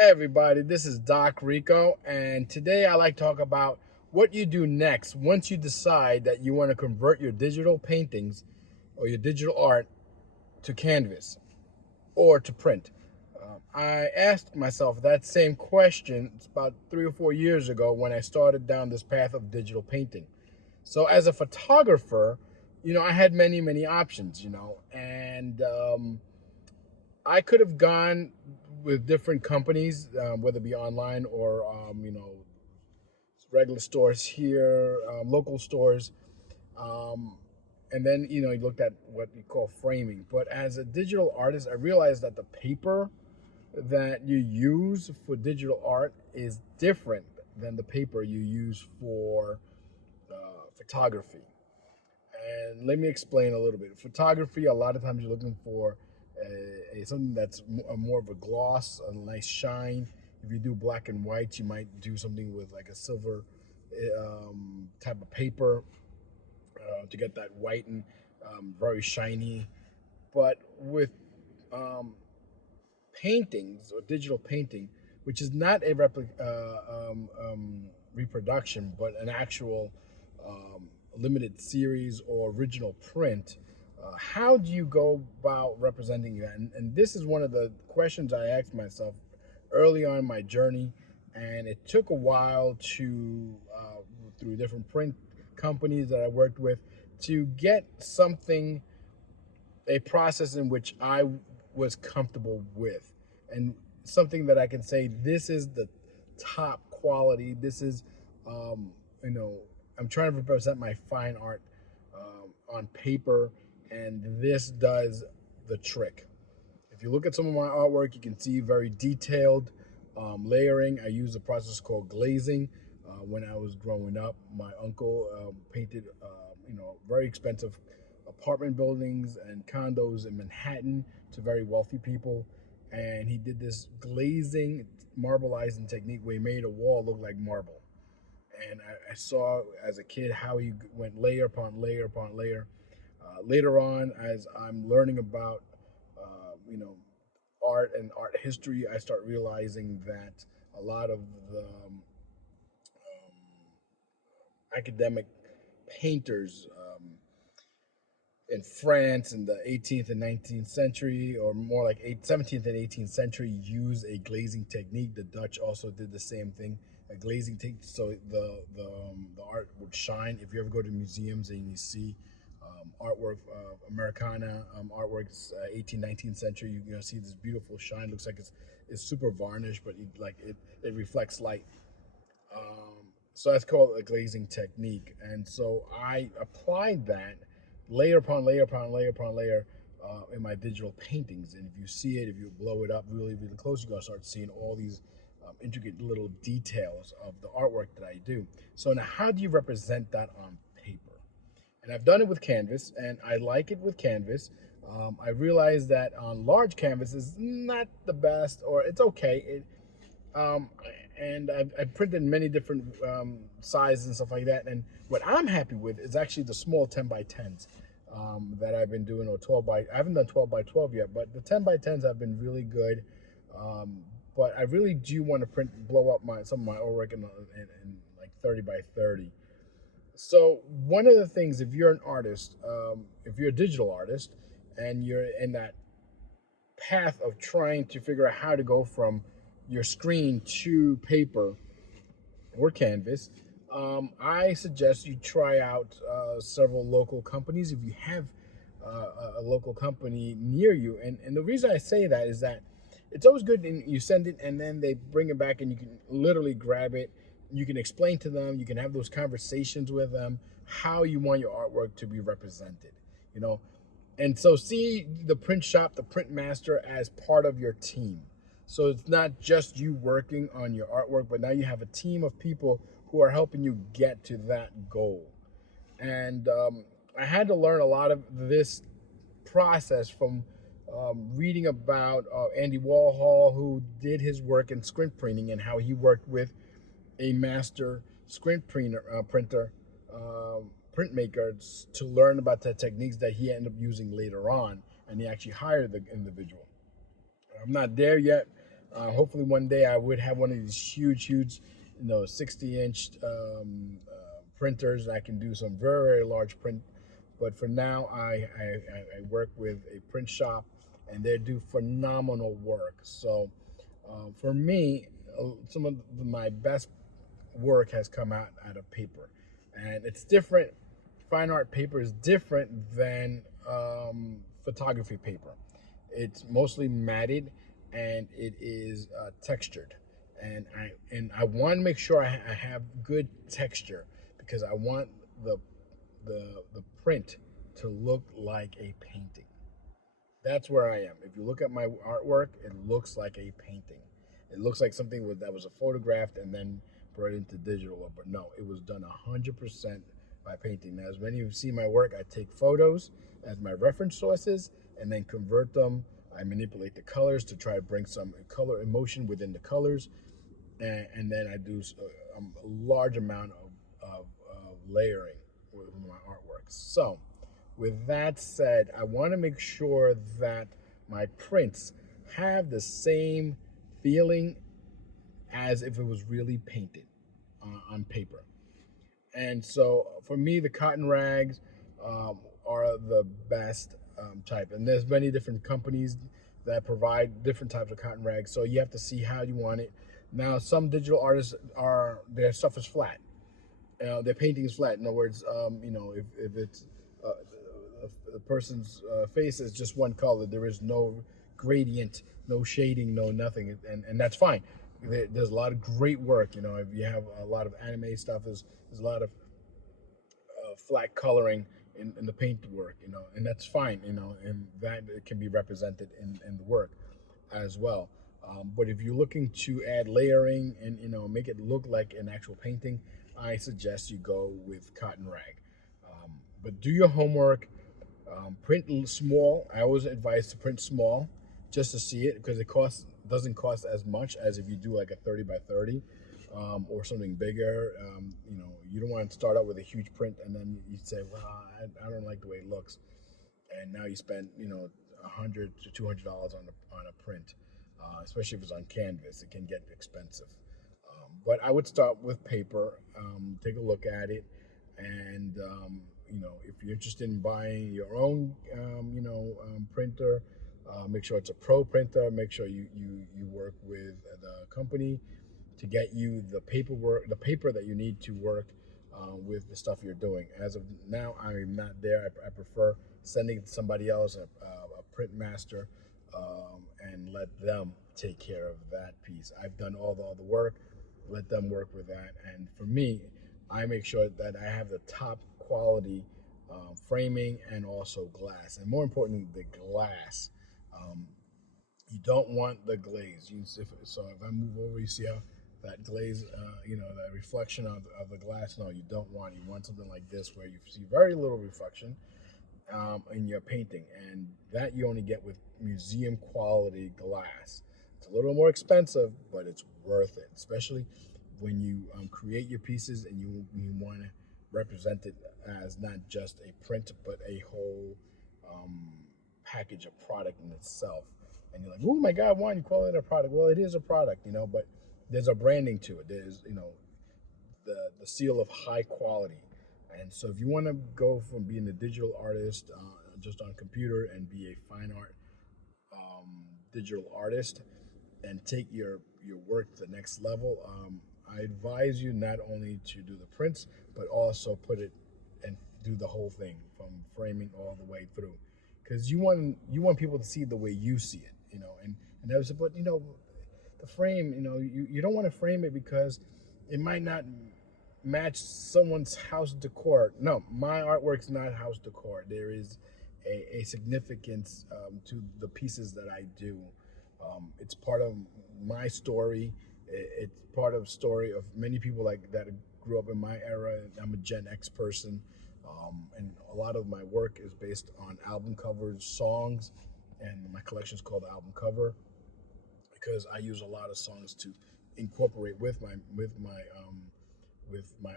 Hey everybody, this is Doc Rico, and today I like to talk about what you do next once you decide that you want to convert your digital paintings or your digital art to canvas or to print. I asked myself that same question about 3 or 4 years ago when I started down this path of digital painting. So as a photographer, I had many options, and I could have gone with different companies, whether it be online or regular stores here, local stores, um, and then you looked at what you call framing. But as a digital artist, I realized that the paper that you use for digital art is different than the paper you use for photography. And let me explain a little bit. Photography, a lot of times you're looking for something that's more of a gloss, a nice shine. If you do black and white, you might do something with like a silver type of paper to get that white and very shiny. But with um, paintings or digital painting, which is not a reproduction, but an actual um, limited series or original print. How do you go about representing that? And this is one of the questions I asked myself early on in my journey, and it took a while to through different print companies that I worked with to get something, a process in which I was comfortable with, and something that I can say this is the top quality. This is, um, you know, I'm trying to represent my fine art on paper, and this does the trick. If you look at some of my artwork, you can see very detailed layering. I use a process called glazing. When I was growing up, my uncle painted, very expensive apartment buildings and condos in Manhattan to very wealthy people, and he did this glazing, marbleizing technique where he made a wall look like marble. And I saw as a kid how he went layer upon layer upon layer. Later on, as I'm learning about, art and art history, I start realizing that a lot of the academic painters in France in the 18th and 19th century, or more like 17th and 18th century, use a glazing technique. The Dutch also did the same thing, a glazing technique, so the art would shine. If you ever go to museums and you see artwork, Americana artworks, 18th, 19th century, you see this beautiful shine. Looks like it's super varnished, but it reflects light. So that's called a glazing technique. And so I applied that layer upon layer upon layer upon layer in my digital paintings. And if you see it, if you blow it up really close, you're going to start seeing all these intricate little details of the artwork that I do. So now, how do you represent that on paper? And I've done it with canvas, and I like it with canvas. I realize that on large canvas is not the best, or it's okay. Um, and I've printed many different sizes and stuff like that. And what I'm happy with is actually the small 10 by 10s that I've been doing, or 12 by. I haven't done 12 by 12 yet, but the 10 by 10s have been really good. But I really do want to blow up some of my artwork in like 30 by 30. So one of the things, if you're an artist, if you're a digital artist, and you're in that path of trying to figure out how to go from your screen to paper or canvas, I suggest you try out several local companies if you have a local company near you. And the reason I say that is that it's always good, and you send it and then they bring it back and you can literally grab it. You can explain to them, you can have those conversations with them, how you want your artwork to be represented, you know. And so see the print shop, the print master, as part of your team. So it's not just you working on your artwork, but now you have a team of people who are helping you get to that goal. And I had to learn a lot of this process from reading about Andy Warhol, who did his work in screen printing, and how he worked with a master printer, printmaker, to learn about the techniques that he ended up using later on, and he actually hired the individual. I'm not there yet, Hopefully one day I would have one of these huge, 60-inch printers. I can do some very large print. But for now, I work with a print shop, and they do phenomenal work. So for me, some of my best work has come out of paper, and it's different. Fine art paper is different than photography paper. It's mostly matted, and it is textured, and I want to make sure I have good texture because I want the the print to look like a painting. That's where I am. If you look at my artwork, it looks like a painting. It looks like something that was photographed and then brought into digital. But no, it was done 100% by painting. Now, as many of you see my work, I take photos as my reference sources and then convert them. I manipulate the colors to try to bring some color emotion within the colors, and then I do a large amount of layering with my artwork. So, with that said, I want to make sure that my prints have the same feeling as if it was really painted on paper. And so for me, the cotton rags are the best type. And there's many different companies that provide different types of cotton rags. So you have to see how you want it. Now, some digital artists their stuff is flat. Their painting is flat. In other words, if it's uh, the person's face is just one color, there is no gradient, no shading, no nothing, and that's fine. There's a lot of great work. If you have a lot of anime stuff, there's a lot of flat coloring in the paint work, and that's fine, and that it can be represented in the work as well. But if you're looking to add layering and make it look like an actual painting, I suggest you go with cotton rag. But do your homework. Print small. I always advise to print small, just to see it because it costs doesn't cost as much as if you do like a 30 by 30 or something bigger. You don't want to start out with a huge print and then you say, well, I don't like the way it looks, and now you spend $100 to $200 on a print, especially if it's on canvas. It can get expensive. But I would start with paper, take a look at it, and if you're interested in buying your own, printer, make sure it's a pro printer. Make sure you work with the company to get you the paper that you need to work with the stuff you're doing. As of now, I'm not there. I prefer sending it to somebody else, a print master, and let them take care of that piece. I've done all the work. Let them work with that. And for me, I make sure that I have the top quality framing and also glass. And more importantly, the glass. Um, you don't want the glaze. So if I move over, you see how that glaze, that reflection of the glass. No, you don't want. You want something like this where you see very little reflection in your painting, and that you only get with museum quality glass. It's a little more expensive, but it's worth it, especially when you create your pieces and you want to represent it as not just a print, but a whole um, package of product in itself. And you're like, oh my God, why do you call it a product? Well, it is a product, but there's a branding to it. There's, the seal of high quality. And so if you want to go from being a digital artist just on computer and be a fine art digital artist and take your work to the next level, I advise you not only to do the prints, but also put it and do the whole thing from framing all the way through, because you want people to see the way you see it, and that was, but the frame, you don't want to frame it because it might not match someone's house decor. No, my artwork's not house decor. There is a significance to the pieces that I do. It's part of my story. It's part of the story of many people like that grew up in my era. I'm a Gen X person, and a lot of my work is based on album covers, songs, and my collection is called Album Cover because I use a lot of songs to incorporate with my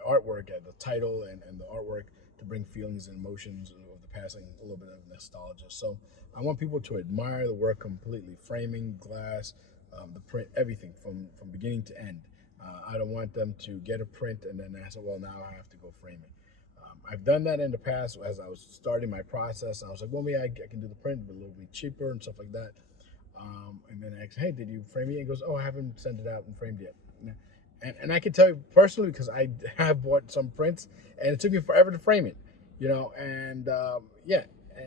artwork at the title and the artwork to bring feelings and emotions of the past and a little bit of nostalgia. So I want people to admire the work completely, framing, glass, the print, everything from beginning to end. I don't want them to get a print and then I said, well, now I have to go frame it. I've done that in the past as I was starting my process. I was like, well, maybe I can do the print, but a little bit cheaper and stuff like that. And then I asked, hey, did you frame it? He goes, oh, I haven't sent it out and framed yet. And I can tell you personally because I have bought some prints and it took me forever to frame it, and yeah.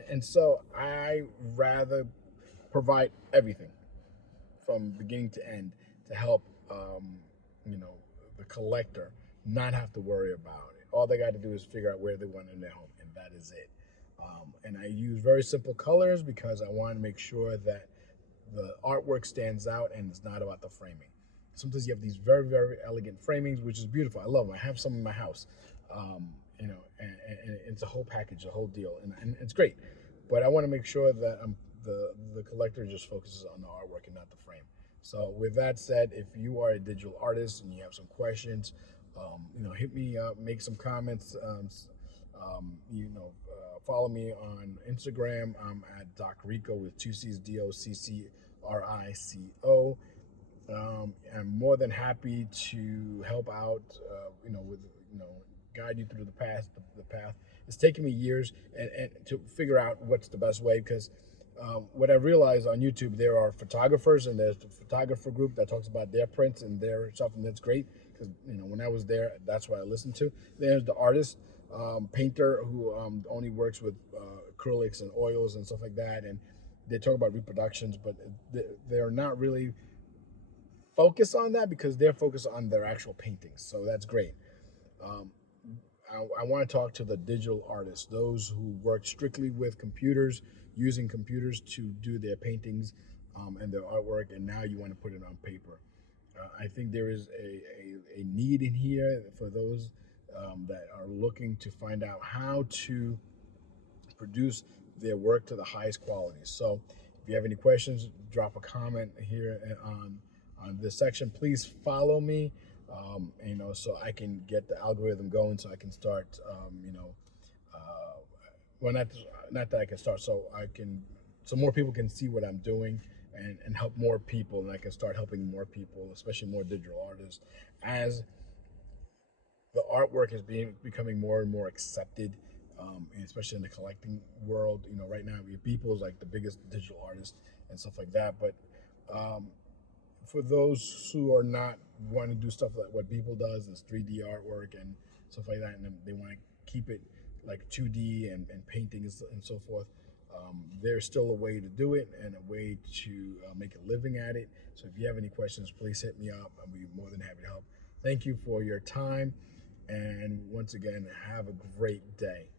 And so I rather provide everything from beginning to end to help, you know, the collector not have to worry about it. All they got to do is figure out where they want in their home, and that is it. And I use very simple colors because I want to make sure that the artwork stands out and it's not about the framing. Sometimes you have these very, very elegant framings, which is beautiful. I love them. I have some in my house, and it's a whole package, a whole deal, and it's great. But I want to make sure that the collector just focuses on the artwork and not the frame. So with that said, if you are a digital artist and you have some questions, hit me up, make some comments. Follow me on Instagram. I'm at Doc Rico with two C's, DOCCRICO. I'm more than happy to help out, with, guide you through the path. It's taken me years and to figure out what's the best way because what I realized on YouTube, there are photographers and there's the photographer group that talks about their prints and their stuff, and that's great because when I was there, that's what I listened to. There's the artist, painter who only works with acrylics and oils and stuff like that, and they talk about reproductions, but they're not really focused on that because they're focused on their actual paintings. So that's great. Um, I want to talk to the digital artists, those who work strictly with computers, using computers to do their paintings and their artwork, and now you want to put it on paper. I think there is a need in here for those that are looking to find out how to produce their work to the highest quality. So if you have any questions, drop a comment here on this section. Please follow me, so I can get the algorithm going, so I can start, well, not that I can start, so more people can see what I'm doing and help more people, and I can start helping more people, especially more digital artists, as the artwork is becoming more and more accepted, and especially in the collecting world. Right now, Beeple is like the biggest digital artist and stuff like that. But for those who are not want to do stuff like what Beeple does, is 3D artwork and stuff like that, and they want to keep it like 2D and paintings and so forth. There's still a way to do it and a way to make a living at it. So if you have any questions, please hit me up. I'll be more than happy to help. Thank you for your time. And once again, have a great day.